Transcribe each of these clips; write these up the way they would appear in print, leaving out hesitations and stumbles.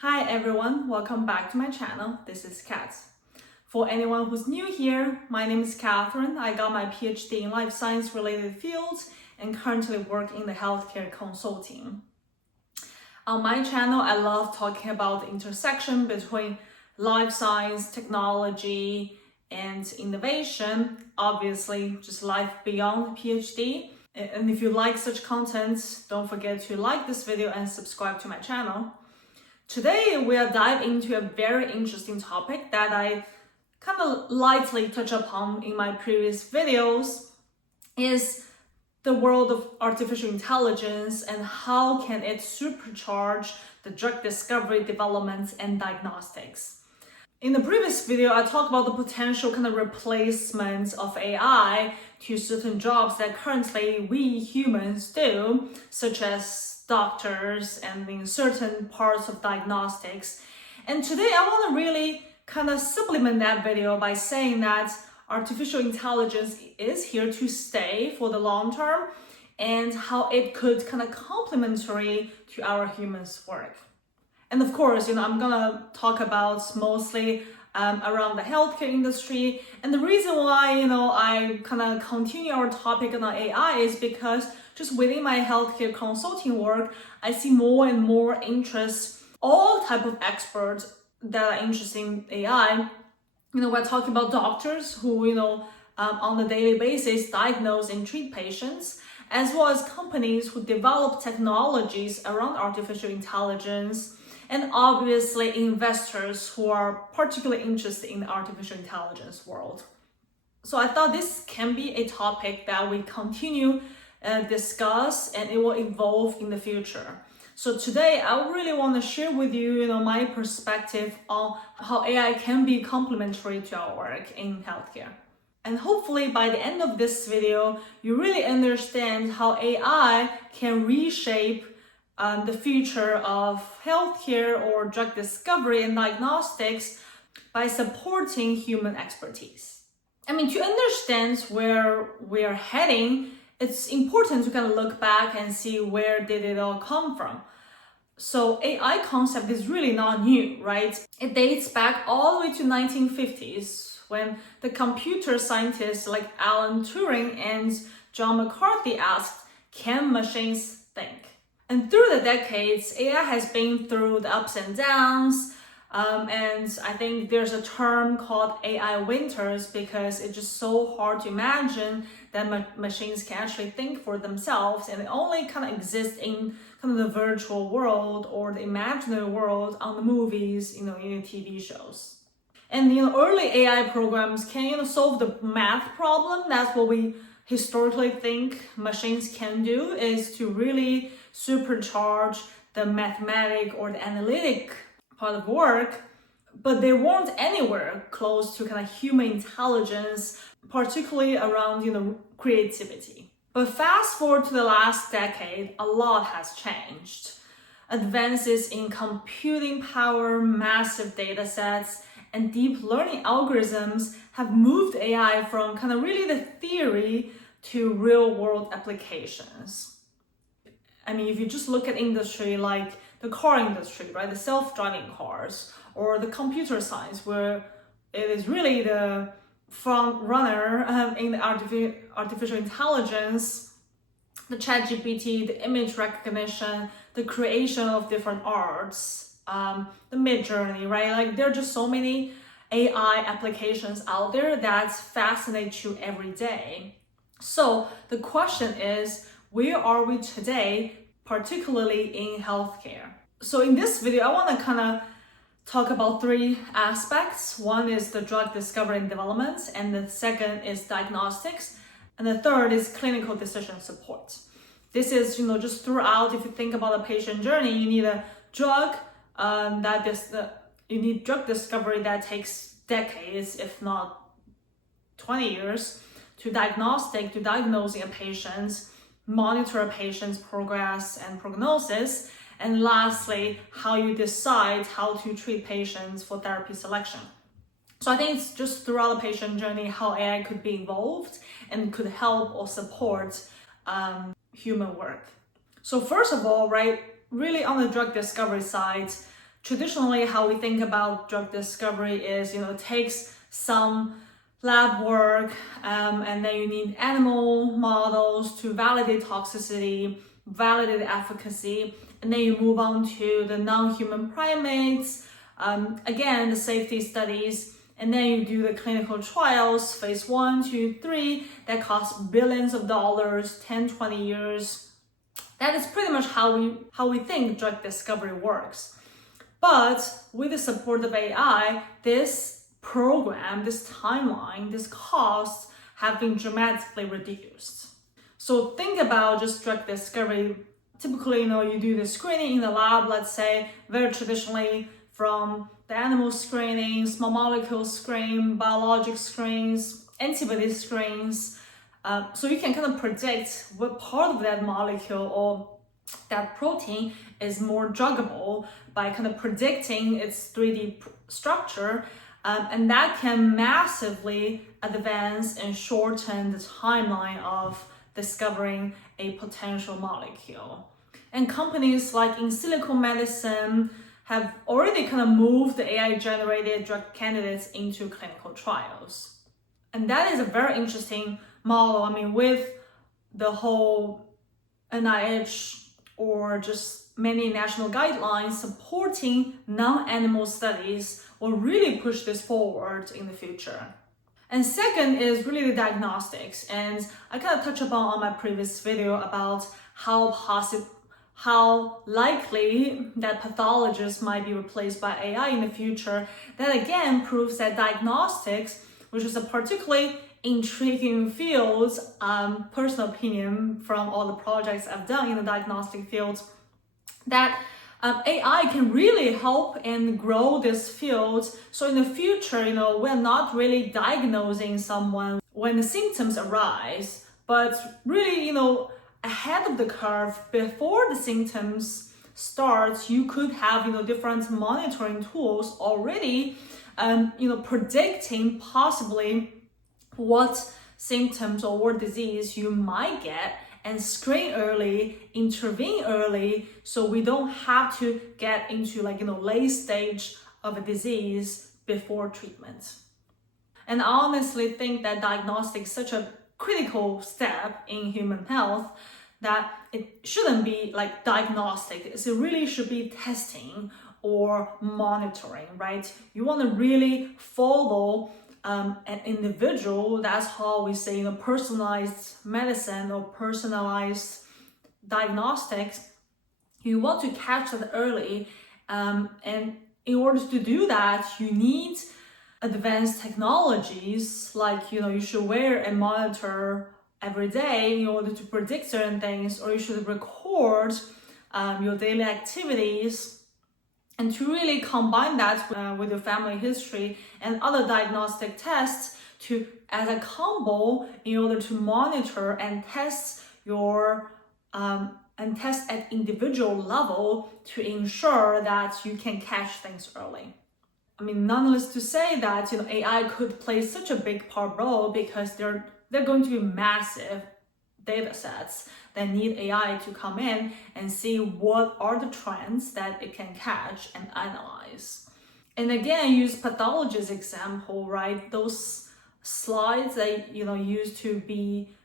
Hi everyone, welcome back to my channel. This is Kat. For anyone who's new here, my name is Catherine. I got my PhD in life science related fields and currently work in the healthcare consulting. On my channel, I love talking about the intersection between life science, technology, and innovation. Obviously, just life beyond PhD. And if you like such content, don't forget to like this video and subscribe to my channel. Today, we'll dive into a very interesting topic that I kind of lightly touch upon in my previous videos, is the world of artificial intelligence and how can it supercharge the drug discovery, development, and diagnostics. In the previous video, I talked about the potential kind of replacement of AI to certain jobs that currently we humans do, such as doctors and in certain parts of diagnostics. And today I want to really kind of supplement that video by saying that artificial intelligence is here to stay for the long term and how it could kind of complementary to our humans' work. And of course, I'm gonna talk about mostly around the healthcare industry. And the reason why, I kind of continue our topic on AI is because just within my healthcare consulting work, I see more and more interest, all type of experts that are interested in AI. We're talking about doctors who, on a daily basis diagnose and treat patients, as well as companies who develop technologies around artificial intelligence, and obviously investors who are particularly interested in the artificial intelligence world. So I thought this can be a topic that we continue discuss, and it will evolve in the future. So today I really want to share with you, my perspective on how AI can be complementary to our work in healthcare. And hopefully by the end of this video, you really understand how AI can reshape the future of healthcare or drug discovery and diagnostics by supporting human expertise. To understand where we're heading, it's important to kind of look back and see where did it all come from. So AI concept is really not new, right? It dates back all the way to 1950s when the computer scientists like Alan Turing and John McCarthy asked, can machines think? And through the decades, AI has been through the ups and downs. And I think there's a term called AI winters because it's just so hard to imagine that machines can actually think for themselves, and they only kind of exist in kind of the virtual world or the imaginary world on the movies, in the TV shows. And early AI programs can solve the math problem. That's what we historically think machines can do, is to really supercharge the mathematic or the analytic part of work, but they weren't anywhere close to kind of human intelligence, particularly around creativity. But fast forward to the last decade, a lot has changed. Advances in computing power, massive data sets, and deep learning algorithms have moved AI from kind of really the theory to real world applications. If you just look at industry like the car industry, right? The self-driving cars, or the computer science, where it is really the front runner in the artificial intelligence, the ChatGPT, the image recognition, the creation of different arts, the Mid-Journey, right? Like there are just so many AI applications out there that fascinate you every day. So the question is, where are we today, particularly in healthcare? So in this video, I want to kind of talk about three aspects. One is the drug discovery and development, and the second is diagnostics, and the third is clinical decision support. This is, just throughout, if you think about a patient journey, you need a drug you need drug discovery that takes decades, if not 20 years, to diagnosing a patient, monitor a patient's progress and prognosis, and lastly, how you decide how to treat patients for therapy selection. So I think it's just throughout the patient journey how AI could be involved and could help or support human work. So first of all, right, really on the drug discovery side, traditionally how we think about drug discovery is, it takes some lab work, and then you need animal models to validate toxicity, validate efficacy, and then you move on to the non-human primates, again, the safety studies, and then you do the clinical trials, phase 1, 2, 3, that cost billions of dollars, 10, 20 years. That is pretty much how we think drug discovery works. But with the support of AI, this program, this timeline, this cost have been dramatically reduced. So think about just drug discovery. Typically, you do the screening in the lab, let's say, very traditionally from the animal screening, small molecule screen, biologic screens, antibody screens. So you can kind of predict what part of that molecule or that protein is more druggable by kind of predicting its 3D structure. And that can massively advance and shorten the timeline of discovering a potential molecule. And companies like in silico medicine have already kind of moved the AI-generated drug candidates into clinical trials. And that is a very interesting model. I mean, with the whole NIH or just many national guidelines supporting non-animal studies will really push this forward in the future. And second is really the diagnostics. And I kind of touched upon on my previous video about how likely that pathologists might be replaced by AI in the future. That again proves that diagnostics, which is a particularly intriguing field, personal opinion from all the projects I've done in the diagnostic field, that AI can really help and grow this field. So in the future, we're not really diagnosing someone when the symptoms arise, but really, ahead of the curve, before the symptoms start, you could have, different monitoring tools already, predicting possibly what symptoms or what disease you might get, and screen early, intervene early, so we don't have to get into late stage of a disease before treatment. And I honestly think that diagnostics is such a critical step in human health that it shouldn't be like diagnostic. It really should be testing or monitoring, right? You want to really follow an individual. That's how we say, personalized medicine or personalized diagnostics. You want to catch that early, and in order to do that, you need advanced technologies, like you should wear a monitor every day in order to predict certain things, or you should record your daily activities, and to really combine that with your family history and other diagnostic tests as a combo in order to monitor and test at individual level to ensure that you can catch things early. I mean, nonetheless to say that AI could play such a big role because they're going to be massive data sets that need AI to come in and see what are the trends that it can catch and analyze. And again, use pathologist example, right? Those slides that used to be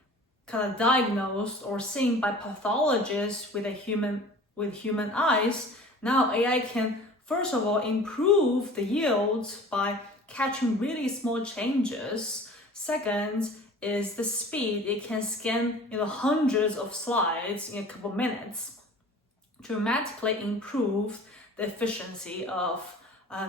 kind of diagnosed or seen by pathologists with human eyes. Now AI can first of all improve the yield by catching really small changes. Second is the speed. It can scan hundreds of slides in a couple minutes, dramatically improve the efficiency of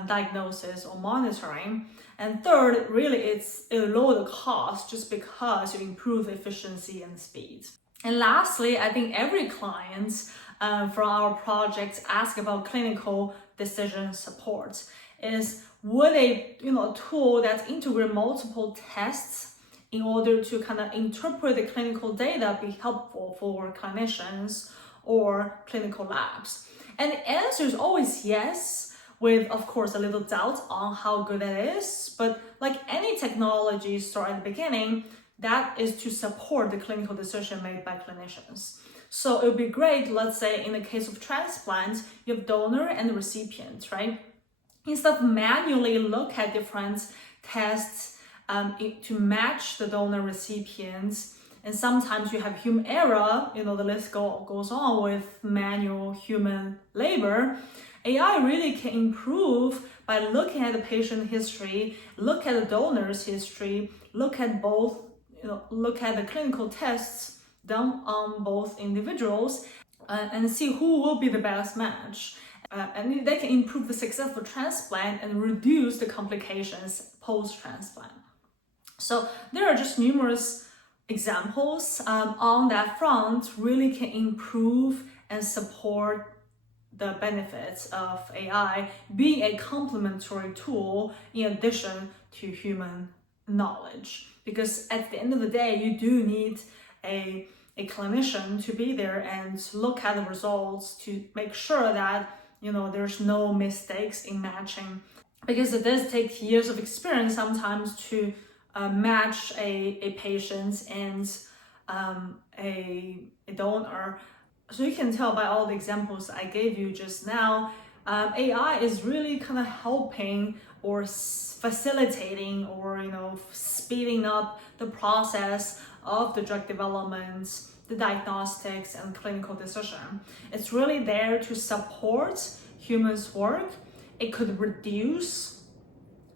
diagnosis or monitoring. And third, really it'll lower the cost just because you improve efficiency and speed. And lastly, I think every client from our projects ask about clinical decision support. Is would a tool that integrates multiple tests in order to kind of interpret the clinical data be helpful for clinicians or clinical labs? And the answer is always yes, with of course a little doubt on how good it is. But like any technology start at the beginning, that is to support the clinical decision made by clinicians. So it would be great, let's say in the case of transplant, you have donor and recipient, right? Instead of manually look at different tests to match the donor recipients, and sometimes you have human error, the list goes on with manual human labor. AI really can improve by looking at the patient history, look at the donor's history, look at look at the clinical tests done on both individuals, and see who will be the best match. And they can improve the successful transplant and reduce the complications post-transplant. So there are just numerous examples on that front really can improve and support the benefits of AI being a complementary tool in addition to human knowledge. Because at the end of the day, you do need a clinician to be there and look at the results to make sure that there's no mistakes in matching, because it does take years of experience sometimes to match a patient and a donor. So you can tell by all the examples I gave you just now, AI is really kind of helping or facilitating or speeding up the process of the drug development, the diagnostics, and clinical decision. It's really there to support humans' work. It could reduce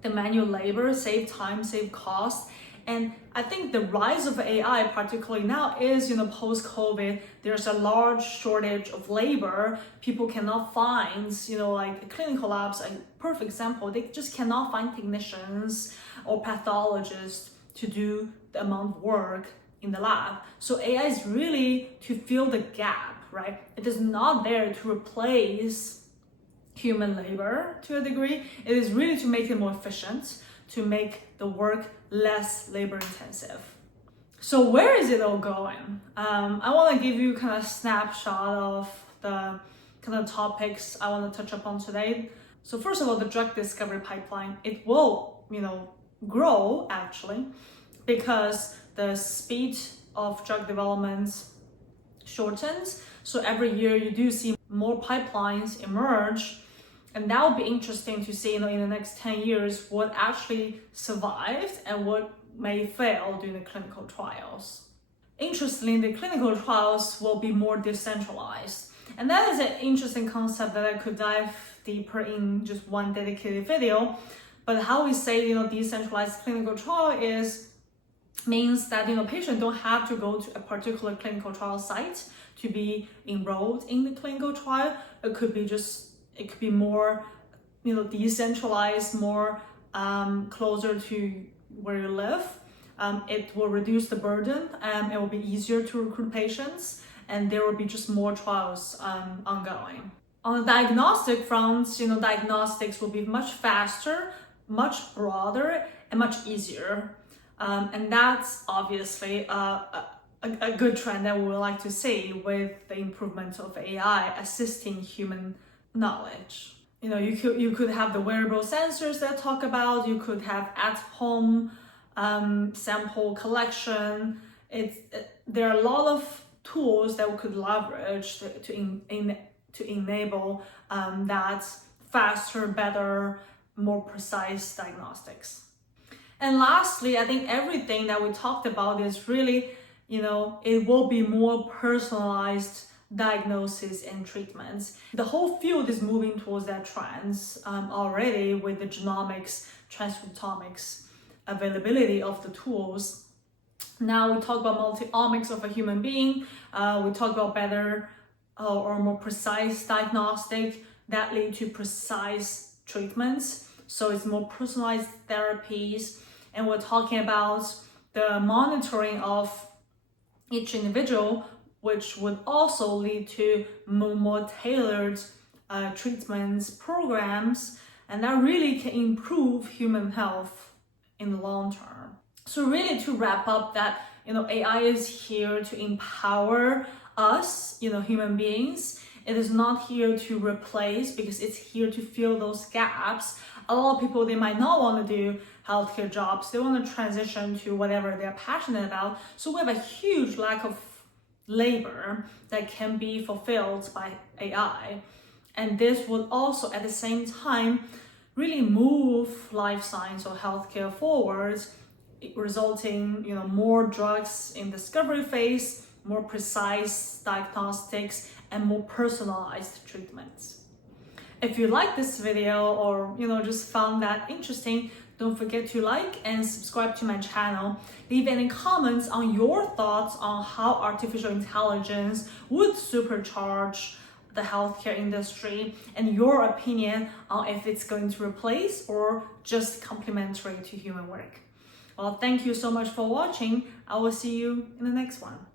the manual labor, save time, save cost. And I think the rise of AI, particularly now, is post-COVID, there's a large shortage of labor. People cannot find, like clinical labs, a perfect example, they just cannot find technicians or pathologists to do the amount of work in the lab. So AI is really to fill the gap, right? It is not there to replace human labor to a degree. It is really to make it more efficient, to make the work less labor intensive. So where is it all going? I want to give you kind of a snapshot of the kind of topics I want to touch upon today. So first of all, the drug discovery pipeline, it will, grow actually, because the speed of drug development shortens. So every year you do see more pipelines emerge. And that will be interesting to see, in the next 10 years, what actually survived and what may fail during the clinical trials. Interestingly, the clinical trials will be more decentralized. And that is an interesting concept that I could dive deeper in just one dedicated video. But how we say, decentralized clinical trial means that, patients don't have to go to a particular clinical trial site to be enrolled in the clinical trial. It could be more, decentralized, more closer to where you live. It will reduce the burden, and it will be easier to recruit patients, and there will be just more trials ongoing. On the diagnostic front, diagnostics will be much faster, much broader, and much easier. And that's obviously a good trend that we would like to see with the improvement of AI assisting human knowledge. You could have the wearable sensors that I talk about. You could have at-home sample collection. There are a lot of tools that we could leverage to enable that faster, better, more precise diagnostics. And lastly, I think everything that we talked about is really, it will be more personalized diagnosis and treatments. The whole field is moving towards that trends already with the genomics, transcriptomics, availability of the tools. Now we talk about multi-omics of a human being. We talk about better or more precise diagnostic that lead to precise treatments. So it's more personalized therapies. And we're talking about the monitoring of each individual, which would also lead to more tailored treatments, programs, and that really can improve human health in the long term. So really, to wrap up that, AI is here to empower us, human beings. It is not here to replace, because it's here to fill those gaps. A lot of people, they might not want to do healthcare jobs. They want to transition to whatever they're passionate about. So we have a huge lack of labor that can be fulfilled by AI. And this would also at the same time really move life science or healthcare forward, resulting more drugs in discovery phase, more precise diagnostics, and more personalized treatments. If you like this video or just found that interesting, don't forget to like and subscribe to my channel. Leave any comments on your thoughts on how artificial intelligence would supercharge the healthcare industry, and your opinion on if it's going to replace or just complementary to human work. Well, thank you so much for watching. I will see you in the next one.